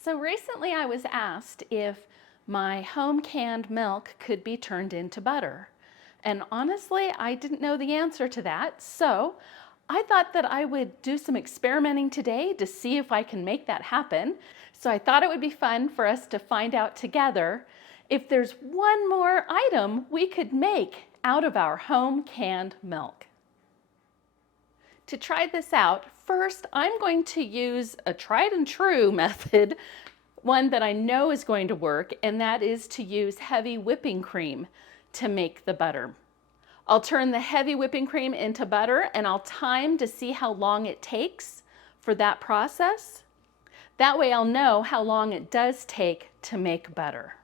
So recently I was asked if my home canned milk could be turned into butter. And honestly, I didn't know the answer to that. So I thought that I would do some experimenting today to see if I can make that happen. So I thought it would be fun for us to find out together if there's one more item we could make out of our home canned milk. To try this out, first I'm going to use a tried and true method, one that I know is going to work, and that is to use heavy whipping cream to make the butter. I'll turn the heavy whipping cream into butter and I'll time to see how long it takes for that process. That way I'll know how long it does take to make butter.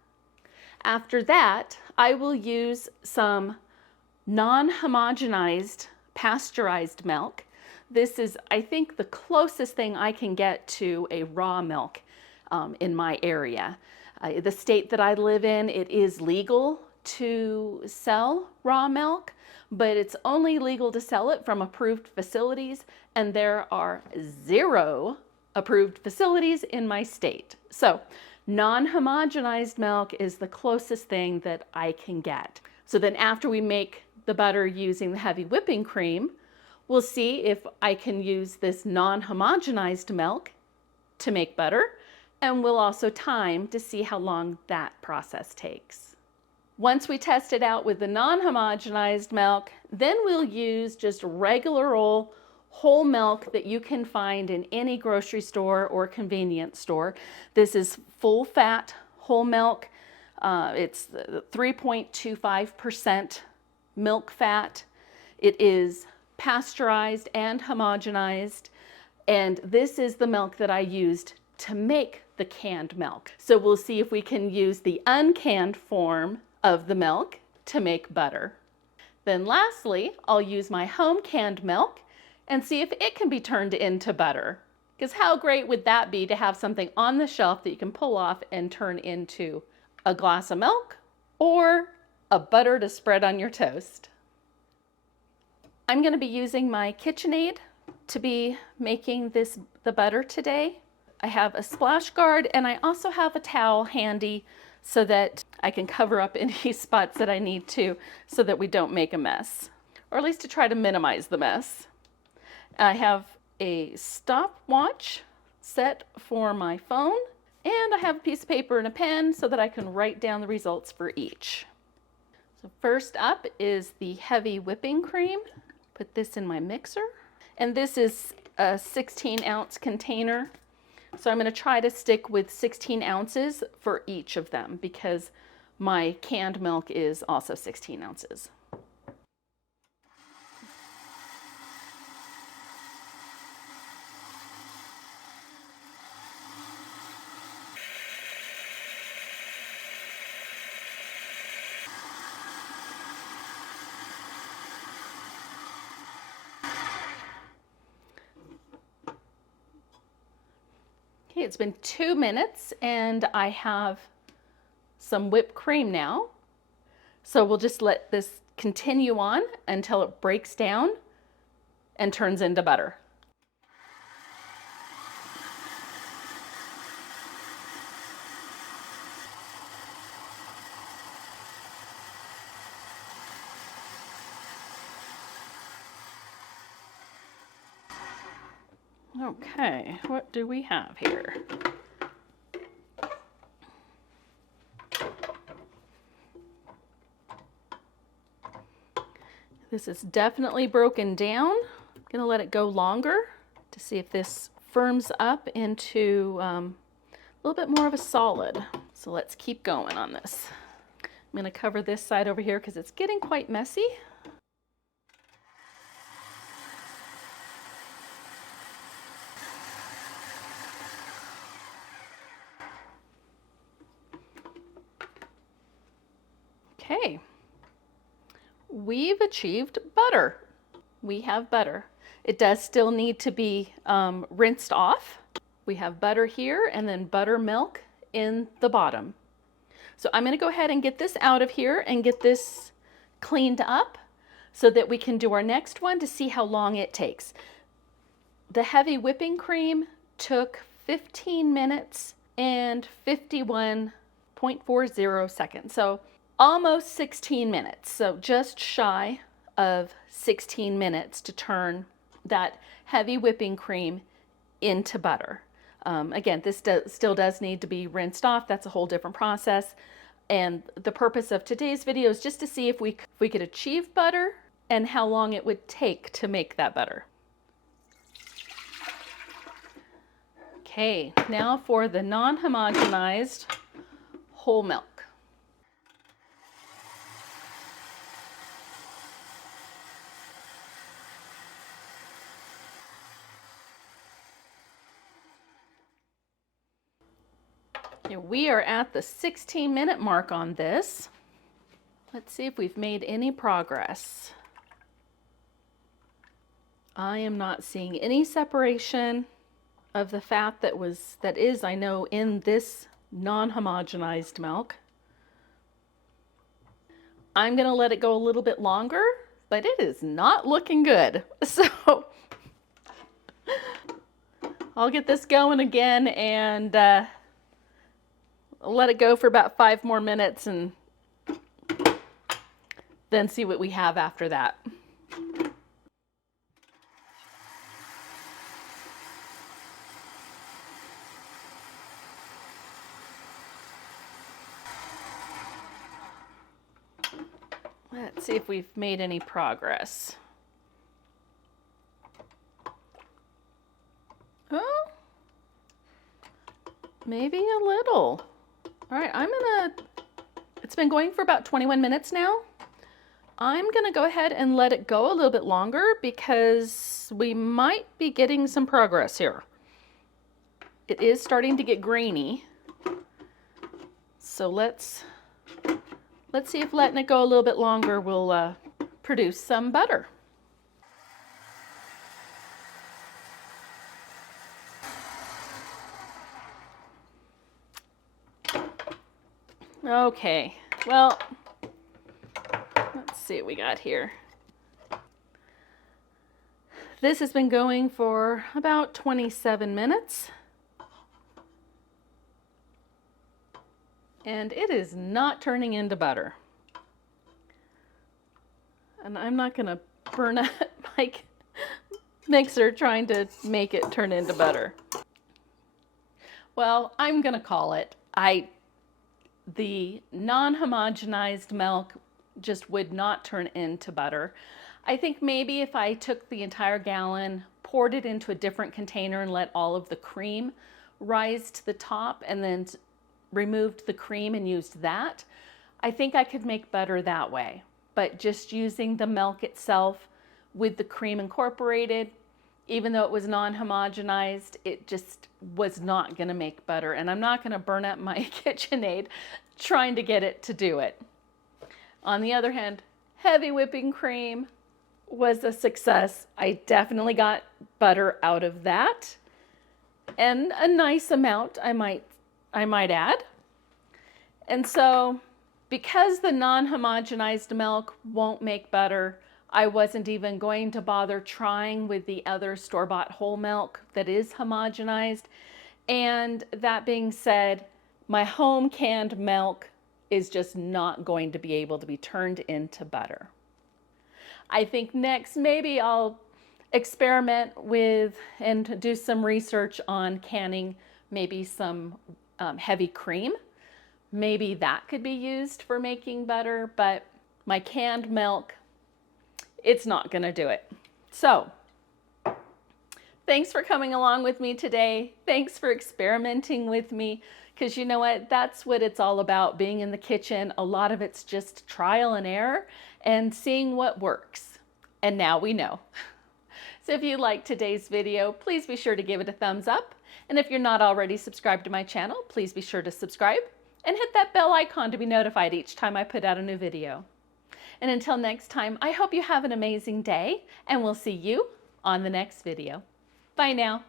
After that, I will use some non-homogenized pasteurized milk. This is, I think, the closest thing I can get to a raw milk in my area. The state that I live in, it is legal to sell raw milk, but it's only legal to sell it from approved facilities, and there are 0 approved facilities in my state. So non-homogenized milk is the closest thing that I can get. So then after we make the butter using the heavy whipping cream, we'll see if I can use this non-homogenized milk to make butter, and we'll also time to see how long that process takes. Once we test it out with the non-homogenized milk, then we'll use just regular old whole milk that you can find in any grocery store or convenience store. This is full fat whole milk. It's 3.25% milk fat. It is pasteurized and homogenized, and this is the milk that I used to make the canned milk. So we'll see if we can use the uncanned form of the milk to make butter. Then lastly, I'll use my home canned milk and see if it can be turned into butter. Because how great would that be to have something on the shelf that you can pull off and turn into a glass of milk or a butter to spread on your toast. I'm going to be using my KitchenAid to be making the butter today. I have a splash guard and I also have a towel handy so that I can cover up any spots that I need to so that we don't make a mess, or at least to try to minimize the mess. I have a stopwatch set for my phone, and I have a piece of paper and a pen so that I can write down the results for each. So first up is the heavy whipping cream. Put this in my mixer, and this is a 16-ounce container. So I'm going to try to stick with 16 ounces for each of them because my canned milk is also 16 ounces. Okay, it's been 2 minutes and I have some whipped cream now. So we'll just let this continue on until it breaks down and turns into butter. Okay, what do we have here? This is definitely broken down. I'm gonna let it go longer to see if this firms up into a little bit more of a solid. So let's keep going on this. I'm gonna cover this side over here because it's getting quite messy. Okay, we've achieved butter. We have butter. It does still need to be rinsed off. We have butter here and then buttermilk in the bottom. So I'm going to go ahead and get this out of here and get this cleaned up so that we can do our next one to see how long it takes. The heavy whipping cream took 15 minutes and 51.40 seconds. So almost 16 minutes. So just shy of 16 minutes to turn that heavy whipping cream into butter. Again, this still does need to be rinsed off. That's a whole different process. And the purpose of today's video is just to see if we could achieve butter and how long it would take to make that butter. Okay, now for the non-homogenized whole milk. We are at the 16-minute mark on this. Let's see if we've made any progress. I am not seeing any separation of the fat that is, I know, in this non-homogenized milk. I'm going to let it go a little bit longer, but it is not looking good. So I'll get this going again and let it go for about 5 more minutes and then see what we have after that. Let's see if we've made any progress. Oh, maybe a little. All right, it's been going for about 21 minutes now. I'm gonna go ahead and let it go a little bit longer because we might be getting some progress here. It is starting to get grainy. So let's see if letting it go a little bit longer will produce some butter. Okay, well, let's see what we got here. This has been going for about 27 minutes. And it is not turning into butter. And I'm not going to burn up my mixer trying to make it turn into butter. Well, I'm going to call it. The non-homogenized milk just would not turn into butter. I think maybe if I took the entire gallon, poured it into a different container and let all of the cream rise to the top and then removed the cream and used that, I think I could make butter that way. But just using the milk itself with the cream incorporated, even though it was non-homogenized, it just was not going to make butter. And I'm not going to burn up my KitchenAid trying to get it to do it. On the other hand, heavy whipping cream was a success. I definitely got butter out of that. And a nice amount, I might add. And so because the non-homogenized milk won't make butter, I wasn't even going to bother trying with the other store-bought whole milk that is homogenized. And that being said, my home canned milk is just not going to be able to be turned into butter. I think next maybe I'll experiment with and do some research on canning maybe some heavy cream. Maybe that could be used for making butter, but my canned milk, it's not going to do it. So thanks for coming along with me today. Thanks for experimenting with me, because you know what? That's what it's all about, being in the kitchen. A lot of it's just trial and error and seeing what works. And now we know. So if you liked today's video, please be sure to give it a thumbs up. And if you're not already subscribed to my channel, please be sure to subscribe and hit that bell icon to be notified each time I put out a new video. And until next time, I hope you have an amazing day, and we'll see you on the next video. Bye now.